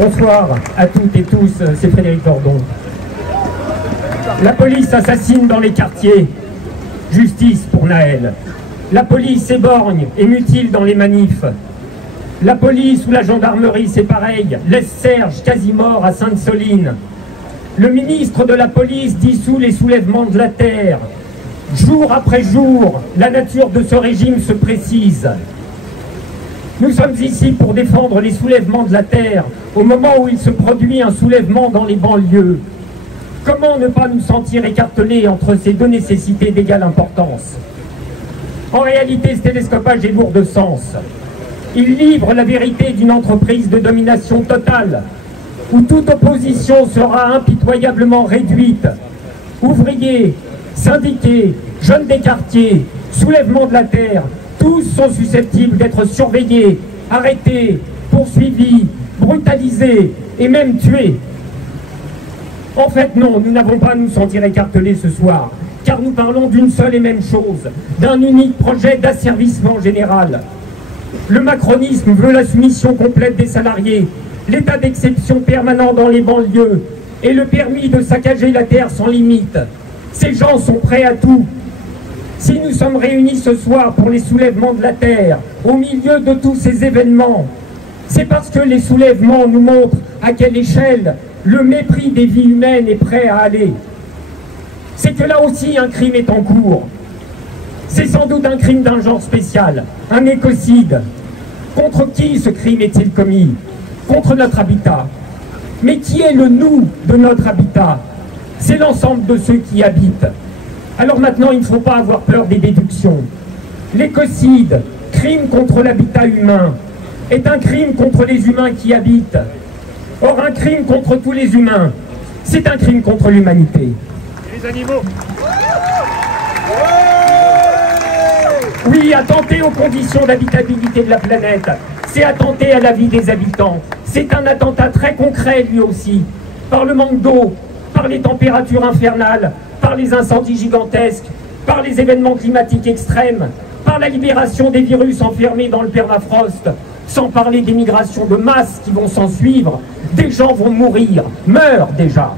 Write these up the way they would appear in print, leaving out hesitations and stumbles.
Bonsoir à toutes et tous, c'est Frédéric Lordon. La police assassine dans les quartiers. Justice pour Naël. La police éborgne et mutile dans les manifs. La police ou la gendarmerie, c'est pareil, laisse Serge quasi mort à Sainte-Soline. Le ministre de la police dissout les soulèvements de la terre. Jour après jour, la nature de ce régime se précise. Nous sommes ici pour défendre les soulèvements de la terre, au moment où il se produit un soulèvement dans les banlieues. Comment ne pas nous sentir écartelés entre ces deux nécessités d'égale importance? En réalité, ce télescopage est lourd de sens. Il livre la vérité d'une entreprise de domination totale, où toute opposition sera impitoyablement réduite. Ouvriers, syndiqués, jeunes des quartiers, soulèvements de la terre, tous sont susceptibles d'être surveillés, arrêtés, poursuivis, brutalisés et même tués. En fait, non, nous n'avons pas à nous sentir écartelés ce soir, car nous parlons d'une seule et même chose, d'un unique projet d'asservissement général. Le macronisme veut la soumission complète des salariés, l'état d'exception permanent dans les banlieues et le permis de saccager la terre sans limite. Ces gens sont prêts à tout. Si nous sommes réunis ce soir pour les soulèvements de la terre, au milieu de tous ces événements, c'est parce que les soulèvements nous montrent à quelle échelle le mépris des vies humaines est prêt à aller. C'est que là aussi un crime est en cours. C'est sans doute un crime d'un genre spécial, un écocide. Contre qui ce crime est-il commis? Contre notre habitat. Mais qui est le nous de notre habitat? C'est l'ensemble de ceux qui y habitent. Alors maintenant, il ne faut pas avoir peur des déductions. L'écocide, crime contre l'habitat humain, est un crime contre les humains qui y habitent. Or, un crime contre tous les humains, c'est un crime contre l'humanité. Et les animaux? Oui, attenter aux conditions d'habitabilité de la planète, c'est attenter à la vie des habitants. C'est un attentat très concret, lui aussi, par le manque d'eau, par les températures infernales, par les incendies gigantesques, par les événements climatiques extrêmes, par la libération des virus enfermés dans le permafrost, sans parler des migrations de masse qui vont s'en suivre. Des gens vont mourir, meurent déjà.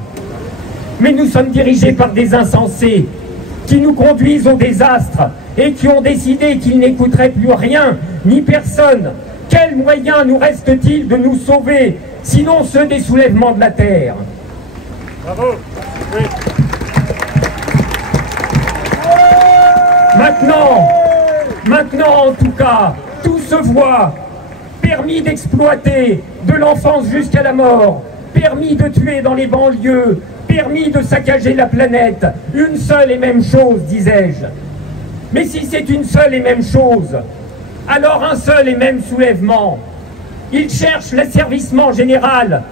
Mais nous sommes dirigés par des insensés qui nous conduisent au désastre et qui ont décidé qu'ils n'écouteraient plus rien, ni personne. Quels moyens nous reste-t-il de nous sauver, sinon ceux des soulèvements de la terre? Bravo. Oui. Maintenant en tout cas, tout se voit. Permis d'exploiter de l'enfance jusqu'à la mort, permis de tuer dans les banlieues, permis de saccager la planète, une seule et même chose, disais-je. Mais si c'est une seule et même chose, alors un seul et même soulèvement. Ils cherchent l'asservissement général,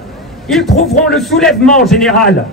ils trouveront le soulèvement général.